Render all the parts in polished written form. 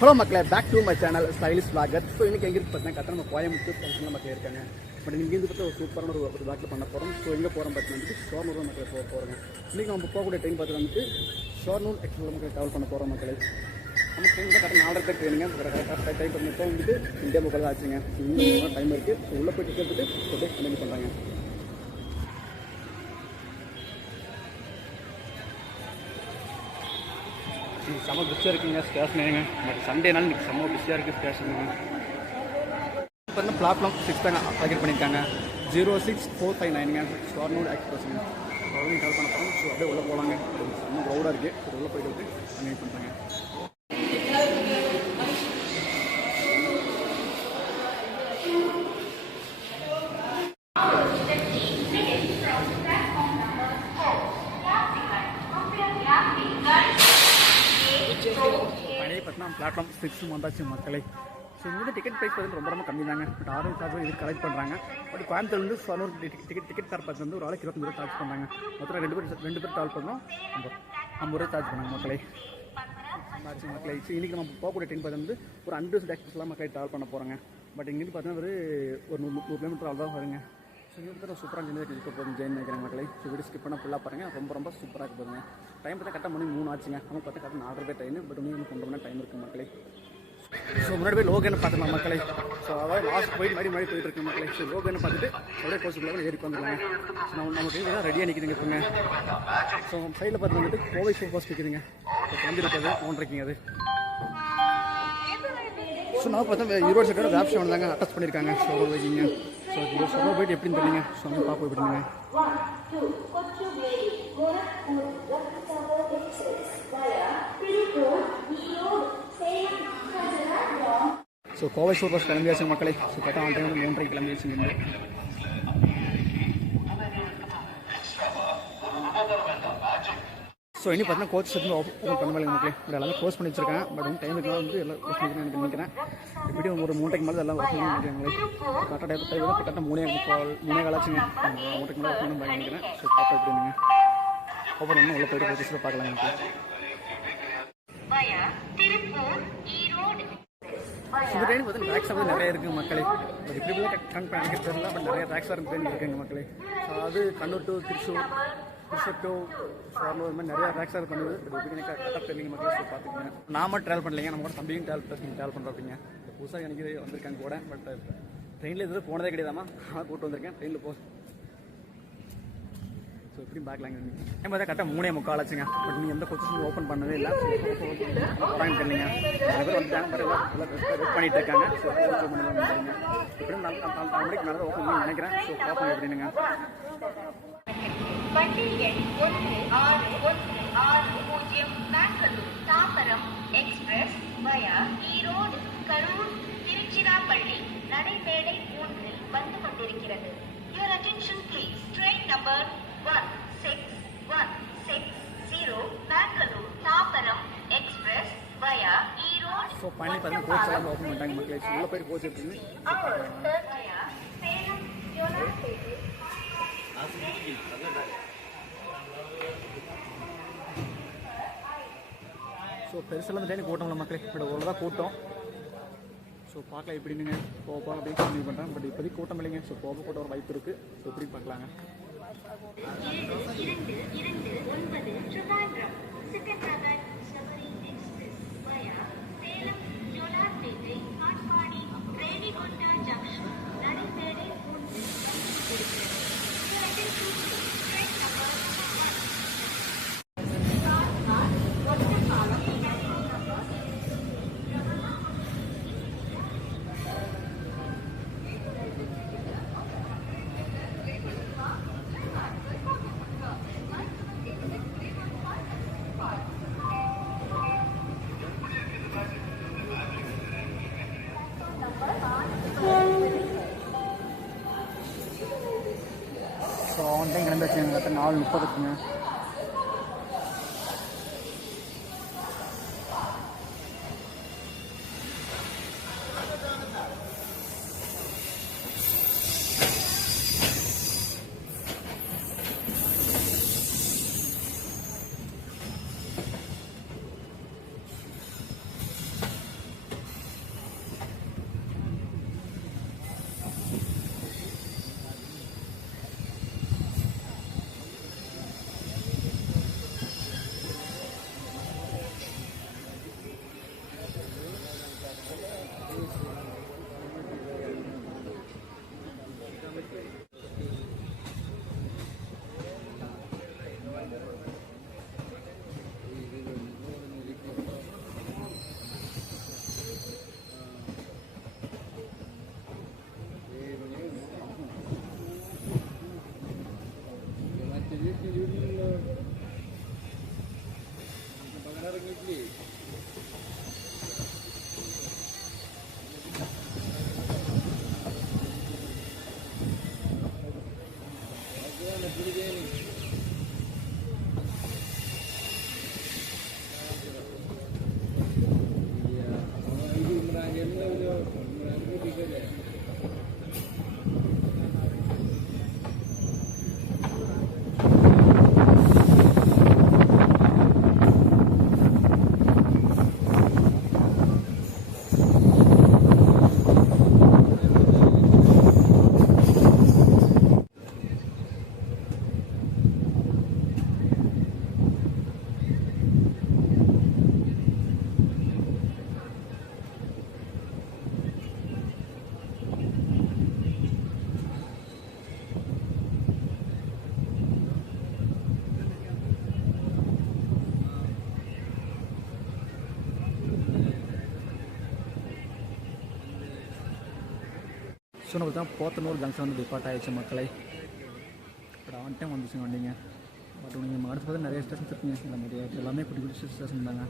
Hello மக்களே, back to my channel stylish vlogger. So இன்றைக்கி எங்கே பார்த்தீங்கன்னா கரெக்டாக நம்ம கோயம்புத்தூர் ஃபங்க்ஷனில் மக்கள் இருக்காங்க. பட் இங்கே இருந்து பார்த்தா ஒரு சூப்பரான ஒரு vlog பண்ண போகிறோம். ஸோ எங்கே போகிறோம் பார்த்தீங்கன்னா ஷோர்னூர் மக்கள் போக போகிறோங்க. இன்றைக்கி நம்ம போகக்கூடிய ட்ரெயின் பார்த்து வந்துட்டு ஷோர்னூர் எக்ஸ்பிரஸ் மக்கள் ட்ராவல் பண்ண போகிறோம் மக்களே. நம்ம ட்ரெயின் தான் கரெக்டாக 4:30 ட்ரெயினுங்க. கரெக்டாக டைம் பண்ணிட்டு வந்துட்டு இந்தியா மக்கள் ஆச்சுங்க. இன்னும் டைம் இருக்குது. ஸோ உள்ளே போய்ட்டு கேட்டுட்டு அப்படியே கண்டினியூ பண்ணுறாங்க. செம்ம பிஸியாக இருக்குங்க ஸ்டேஷனுங்க. பட் சண்டேனாலும் இன்றைக்கி செம்ம பிஸியாக இருக்குது ஸ்டேஷனுங்க. இப்போ வந்து பிளாட்ஃபார்ம் 6 தாங்க டார்கெட் பண்ணியிருக்காங்க. 06459ங்க ஷோர்னூர் எக்ஸ்பிரஸ்ங்க. அவ்வளோ கால் பண்ண போகிறோம். ஸோ அப்படியே உள்ளே போகலாங்க. செம்ம க்ரௌடாக இருக்குது. ஸோ உள்ளே போய்ட்டு வந்து கன்வீட் பண்ணுறாங்க. பழைய பார்த்தீங்கன்னா பிளாட்ஃபார்ம் 6 வந்தாச்சு மக்களே. ஸோ இங்கே டிக்கெட் ப்ரைஸ் பார்த்து ரொம்ப கம்மி தாங்க. பட் ஆரஞ்சு சார்ஜ் இது கலெக்ட் பண்ணுறாங்க. பட் கோயம்புத்தூர்லேருந்து ஷோர்னூர் டிக்கெட் கார் பார்த்து வந்து ஒரு ஆளுக்கு 25 ரூபா சார்ஜ் பண்ணுறாங்க. மொத்தம் ரெண்டு பேர் ட்ராவல் பண்ணோம். 50 ரூபா சார்ஜ் பண்ணாங்க மக்களே. ஆச்சு மக்களே. ஸோ இன்றைக்கி நம்ம போகக்கூடிய ட்ரெயின் பார்த்து வந்து ஒரு 100 டேக்ஸ்லாம் மக்களே ட்ராவல் பண்ண போகிறாங்க. பட் இங்கேருந்து பார்த்தீங்கன்னா ஒரு 100 கிலோமீட்டர் அவ்வளோ தான் வருங்க. ஸோ இங்கே சூப்பராக இருக்க போகுது ஜெயின் நினைக்கிறேன் மக்களே. ஸோ வீடியோ ஸ்கிப் பண்ணால் ஃபுல்லாக பாருங்கள். ரொம்ப சூப்பராக இருக்க போகுதுங்க. டைம் பார்த்தா கரெக்டாக மணி 3 ஆச்சுங்க. அவங்க பார்த்தா கரெக்டாக 4:30 ட்ரெயின். பட் இன்னும் 2 மணி டைம் இருக்குது மக்களே. ஸோ முன்னாடி போய் லோகன்னு பார்த்துக்கலாம் மக்களே. ஸோ அதாவது லாஸ்ட் போயிட்டு மறுபடி போயிட்டு இருக்கு மக்களே. ஸோ லோகன்னு பார்த்துட்டு அப்படியே கோச்சுக்குள்ள ஏறி வந்துடலாங்க. ஸோ நம்ம ட்ரெயின் தான் ரெடியாக நிற்கிதுங்க இப்போங்க. ஸோ சைடில் பார்த்து வந்துட்டு கோவை சூப்பர் பாஸ் நிற்கிதுங்க. ஸோ வந்துருக்காது ஓன்றிருக்கீங்க அது. ஸோ நான் பார்த்தா ஈரோடு சைடு ஆப்ஷன் தாங்க அட்டாச் பண்ணியிருக்காங்க. ஸோ வைக்கிங்க. ஸோ சொல்ல போயிட்டு எப்படின்னு தெரியல. ஸோ நம்ம பார்ப்போம் எப்படிங்க. ஸோ கோவை சூப்பர் பாஸ் கிளம்பியாச்சு மக்களே. ஸோ கரெக்டாக ஆன் டைம் 3:30 கிளம்பியாச்சுங்க. ஸோ இனி பார்த்தீங்கன்னா கோச் வந்து ஓப்பன் பண்ண மாதிரி மக்களே. பட் எல்லாமே க்ளோஸ் பண்ணி வச்சிருக்கேன். பட் வந்து டைமுக்குலாம் வந்து எல்லாம் க்ளோஸ் பண்ணிக்கிறேன் நினைக்கிறேன். இப்படி ஒரு 3:30 மேலே எல்லாம் ஒர்க் பண்ணி நினைக்கிறேங்களே. கரெக்டாக டைம் கரெக்டாக 3 காலாச்சுங்க. 3:30 மேலே ஒர்க் பண்ணி நினைக்கிறேன். ஸோ பார்ப்போம் எப்படிங்க. ஓப்பன் பண்ணி உள்ள போய்ட்டு கோச்சஸில் பார்க்கலாம் எனக்கு. இந்த ட்ரெயின் பார்த்தீங்கன்னா ட்ராக்ஸ் வந்து நிறைய இருக்குது மக்களே. பட் இப்படி கண் பண்ணிக்க தெரியல. பட் நிறைய ட்ராக்ஸ் ட்ரெயின் இருக்குங்க மக்களே. ஸோ அது கண்ணூர் டு திருச்சூர் டு ஷோர்னூர் மாதிரி நிறைய ட்ராக்ஸ் பண்ணுது. இது கரெக்டாக தெரியுங்க மக்களே. ஸோ பார்த்துக்கங்க. நாம ட்ராவல் பண்ணலைங்க. நம்ம கூட தம்பியும் ட்ராவல் பண்ணுறோம் அப்படிங்க. புதுசாக எனக்கு வந்திருக்காங்க கூட. பட் ட்ரெயினில் எதுவும் போனதே கிடையாதாமா. அதான் கூப்பிட்டு வந்திருக்கேன். ட்ரெயினில் ஸோ எப்படி பார்க்கலாங்க. டைம் பார்த்தா கரெக்டாக 3:45 ஆச்சுங்க. பட் நீங்கள் எந்த கோச்சஸும் ஓப்பன் பண்ணவே இல்லை. போகிறாங்க தெரியலங்க. நிறைய பேர் வந்துட்டாங்க. பட் வெயிட் பண்ணிட்டு இருக்காங்க. ஸோ எப்படியும் 4 மணிக்கு மேலே ஓப்பன் பண்ணி நினைக்கிறேன். ஸோ பார்ப்போம் எப்படின்னுங்க. வண்டி எண் 1660 பெங்களூர் தாம்பரம் எக்ஸ்பிரஸ் வயா ஈரோடு கரூர் திருச்சிராப்பள்ளி நடைமேடை 3 வந்து கொண்டிருக்கிறது. Your attention please. Train number 1660 Bangalore Tambaram express via Erode. So பண்ணி பார்த்தீங்கன்னா கோச் எல்லாம் ஓப்பன் பண்ணிட்டாங்க மக்களே. உள்ள போய் கோச் எடுத்துன்னு ஸோ பெருசெல்லாம் ட்ரெயின் கூட்டம்ல மக்களே. பட் அவ்வளோதான் கூட்டம். ஸோ பார்க்கலாம் எப்படின்னுங்க. போக அப்படின்னு கம்மி பண்ணுறேன். பட் இப்போதைக்கு கூட்டம் இல்லைங்க. ஸோ போக கூட்ட ஒரு வாய்ப்பு இருக்குது. ஸோ எப்படி பார்க்கலாங்க. ஸோ ஆன் டைம் கிளம்பியாச்சு. எங்கள் 4:30க்குங்க. ஸோ நம்ம தான் போத்தனூர் ஜங்ஷன் வந்து டிபார்ட் ஆகிடுச்சு மக்களை. பட் ஆன் டைம் வந்துச்சுங்க வண்டிங்க. பட் நீங்கள் அடுத்து பார்த்தா நிறைய ஸ்டேஷன்ஸ் இருக்குங்க. இந்த மாதிரி எல்லாமே குட்டி குட்டி ஸ்டேஷன் தாங்க.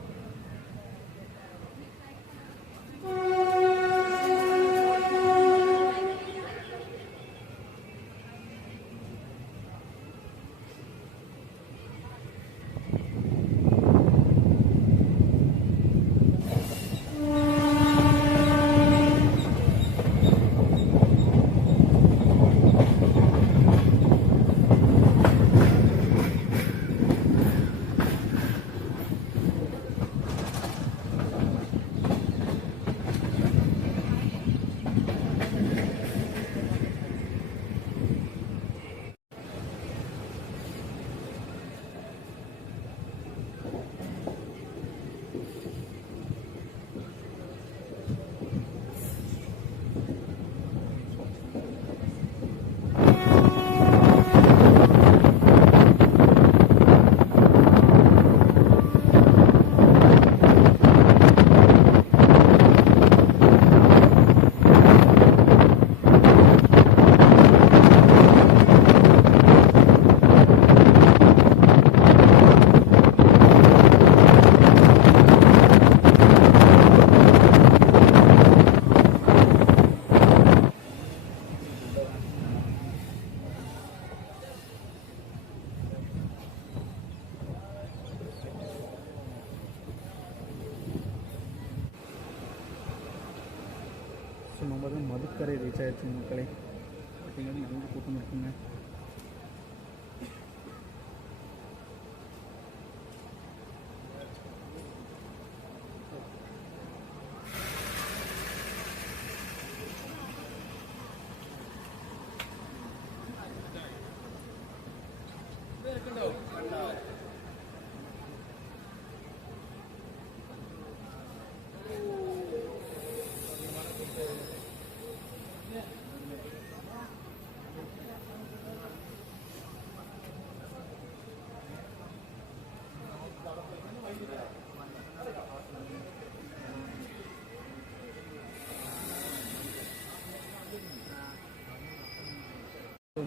ஸோ நம்ம வந்து மதுக்கரை ரீச் ஆகிடுச்சு மக்களை. பார்த்தீங்கன்னா நல்ல கூட்டம் இருக்குங்க.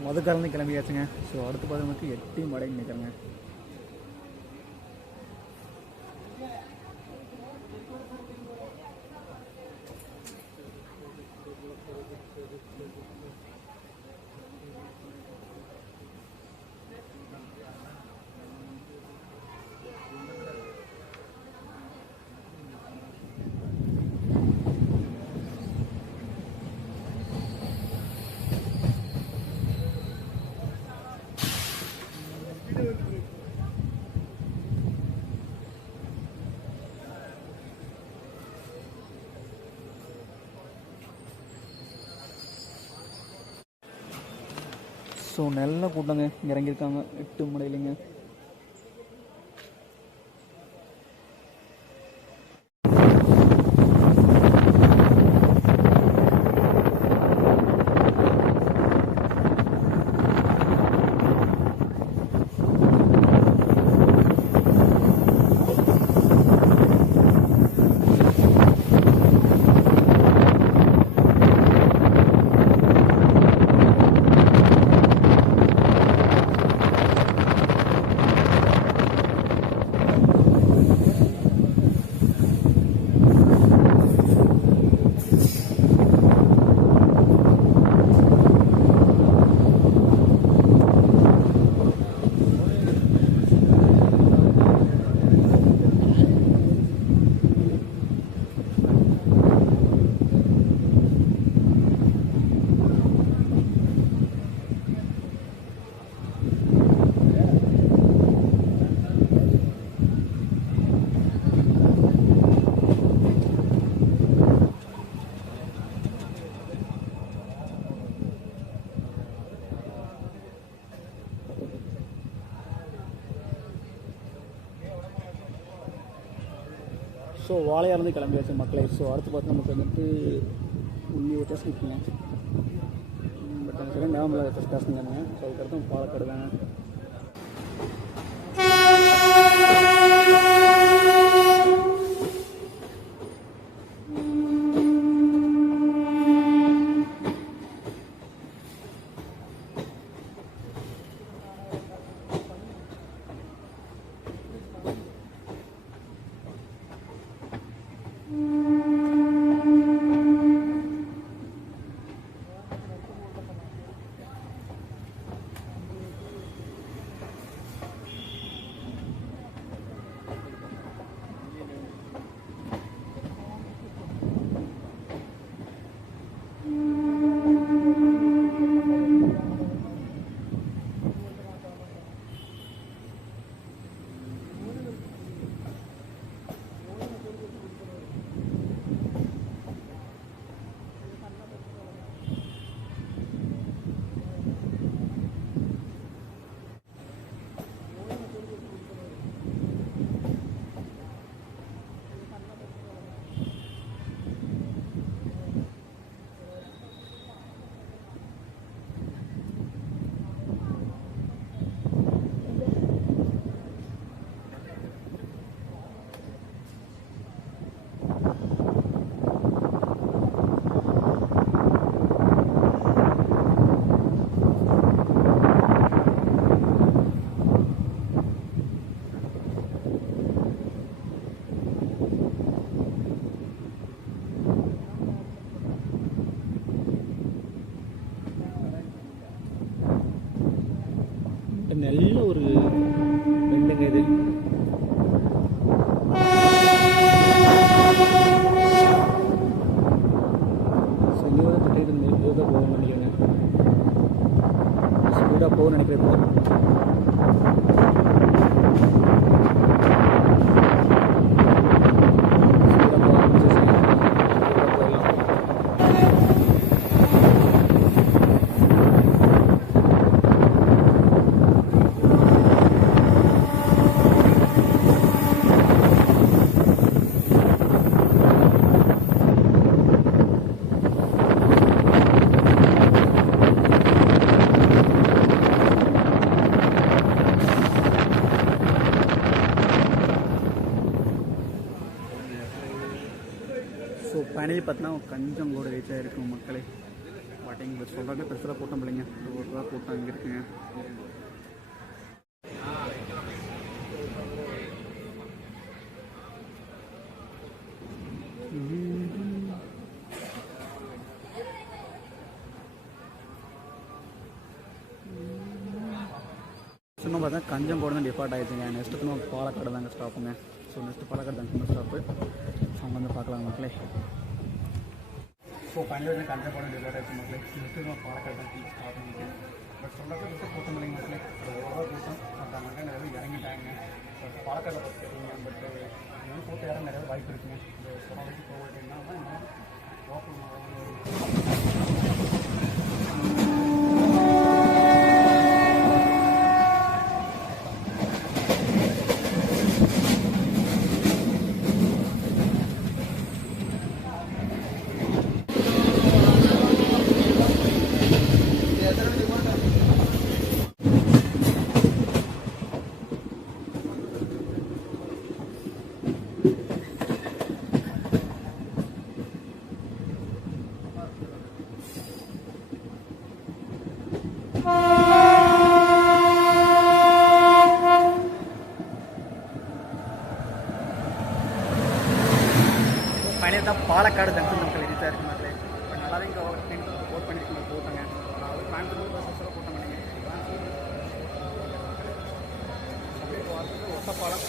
மதுக்காரன்னு கிளம்பியாச்சுங்க. ஸோ அடுத்து பார்த்தவங்களுக்கு 8 மடை நிற்கிறேங்க. ஸோ நல்ல கூட்டங்க இறங்கியிருக்காங்க 8 மடையிலைங்க. ஸோ வாழையாலேருந்து கிளம்பியாச்சு மக்களே. ஸோ அடுத்து பார்த்து நமக்கு வந்துட்டு உள்ளி ஒரு டெஸ்ட் இருக்குங்க. பட் எனக்கு சரியாக ஞாபகம் இல்லை டெஸ்ட் தானுங்க. ஸோ அதுக்கடுத்து பாலக்காடு தாங்க. நல்ல ஒரு வெண்டுங்க இது. ஸ்பீடாக போகணும்னு நினைக்கிறேன். ஸ்பீடாக போகணும்னு நினைக்கிறேன். ஸோ பனையை பார்த்தினா கொஞ்சம் கூட ரீச்சாக இருக்கும் மக்களே. பட் இங்கே சொல்கிறாங்க பெருசாக கூட்டம் இல்லைங்க. ஒரு ரூபா கூட்டம் இங்கே இருக்குங்க. இன்னும் பார்த்தா கஞ்சங்கோடு தான் டிபார்ட் ஆகிடுச்சுங்க. நெக்ஸ்ட்டு இன்னும் பாலக்காடு தாங்க ஸ்டாப்புங்க. ஸோ நெக்ஸ்ட்டு பாலக்காடு தாங்க ஸ்டாப்பு. ஸோ வந்து பார்க்கலாம் மக்களே. ஸோ ஃபைனலி கஞ்சங்கோடு டிபார்ட் ஆகிடுச்சு மக்களே. நெக்ஸ்ட்டு இன்னும் பாலக்காடு தான் ஸ்டாப்புங்க. பட் சொல்கிறது நெக்ஸ்ட்டு கூட்டம் இல்லைங்க மக்களே. ஒரு கூட்டம் அந்த மக்கள் நிறைய பேர் இறங்கிட்டாங்க. பட் பாலக்காட்டை பற்றி கேட்டீங்க. பட் இன்னும் கூட்டம் இடம் நிறைய வாய்ப்பு இருக்குங்க. இந்த சொன்னாலும் போகட்டிங்கன்னா இன்னும் ஓப்பன் ஃபைனலி தான் பாலக்காடு ஜங்ஷன் மக்கள் ரீச்சாக இருக்கு மக்களே. இப்போ நல்லாவே இங்கே ஒர்க் பண்ணியிருக்கீங்க போட்டாங்க. அதாவது கோயம்புத்தூர் பஸ்ஸில் கூட்டம் பண்ணிங்க. ஒட்டப்பாலம்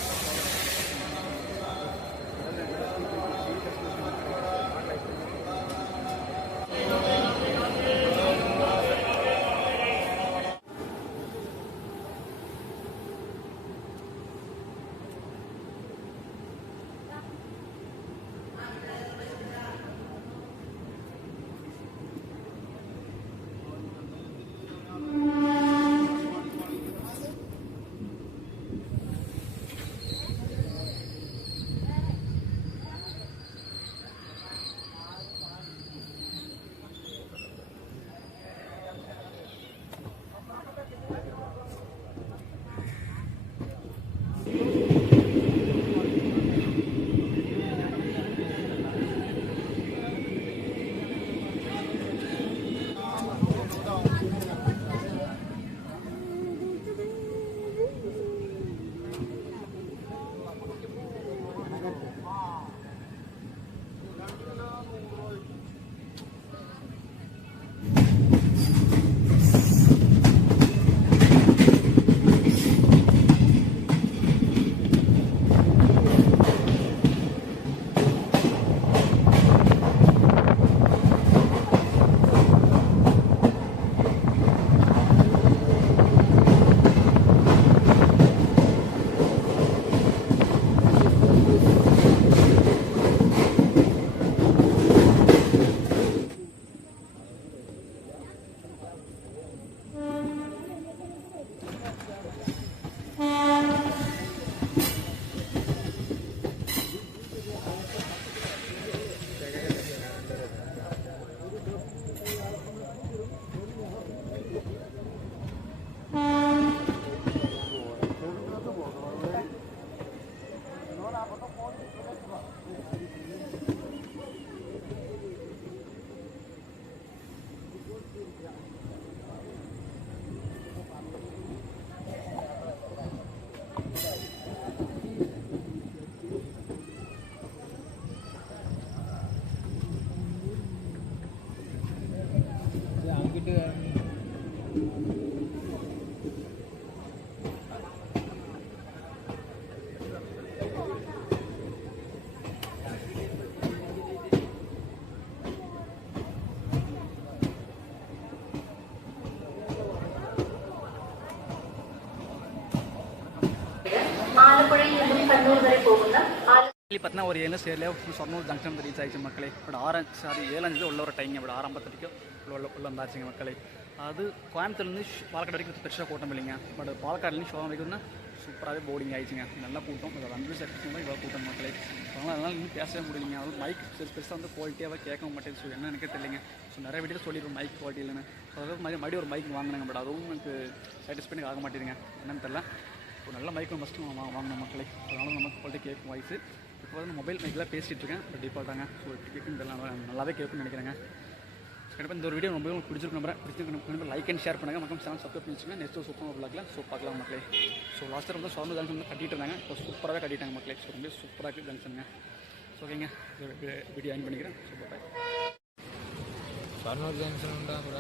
കണ്ണൂർ വരെ പോകുന്ന பார்த்தீங்கன்னா ஒரு 7 சேர்லேயே சொன்னூர் ஜங்ஷன் ரீச் ஆயிடுச்சு மக்களே. இப்போ 7:05 உள்ள ஒரு டைம் இப்படி 6:50 உள்ள வந்தாச்சுங்க மக்களே. அது கோயம்புத்தூர்லேருந்து பாலக்காடு வரைக்கும் பெருசாக கூட்டம் இல்லைங்க. பட் பாலக்காடுலேருந்து ஷோரம் வரைக்கும் சூப்பராகவே போர்டிங் ஆயிடுச்சுங்க. நல்லா கூட்டம். அது 2 செகண்ட்ஸ் தான் இவ்வளோ கூட்டம் மக்களே. அதனால் இன்னும் பேசவே முடியலைங்க. அது மைக் பெருசாக வந்து குவாலிட்டியாக கேட்க மாட்டேங்குது. ஸோ என்ன எனக்கே தெரியலைங்க. ஸோ நிறைய வீட்டில் சொல்லிடுவோம் மைக் குவாலிட்டி இல்லைன்னு. ஸோ அதாவது மறுபடியும் ஒரு மைக் வாங்கினாங்க. பட் அதுவும் எனக்கு சாட்டிஸ்ஃபைங் ஆக மாட்டேங்குதுங்க. என்னன்னு தெரியல. ஒரு நல்ல மைக் ஃபஸ்ட்டு வாங்கணும் மக்களே. அதனால நமக்கு குவாலிட்டி கேட்கும் வாய்ஸ். இப்போ வந்து மொபைல் மைக்கில் பேசிகிட்டு இருக்கேன். பட் டிஃபால்ட்டாங்க. ஸோ கேட்கும் நல்லாவே கேட்கும்னு நினைக்கிறேங்க. கண்டிப்பாக இந்த ஒரு வீடியோ ரொம்ப உங்களுக்கு பிடிச்சிருக்கு நம்புறேன். பிடிச்சிருக்கு லைக் அண்ட் ஷேர் பண்ணுங்கள். மக்கள் சேனல் சப்ஸ்கிரைப் பண்ணி வச்சுக்கோங்க. நெக்ஸ்ட் சூப்பராக விளாக்லாம் ஸோ பார்க்கலாம் மக்களே. ஸோ லாஸ்ட் வந்து ஷவர்மா ஜங்ஷன் வந்து கட்டிட்டு இருந்தாங்க. இப்போ சூப்பராகவே கட்டிட்டாங்க மக்களே. ஸோ ரொம்ப சூப்பராக இருக்குது ஜங்ஷனுங்க. ஸோ ஓகேங்க வீடியோ ஆன் பண்ணிக்கிறேன். So bye. ஷவர்மா ஜங்ஷன் உண்டா கூட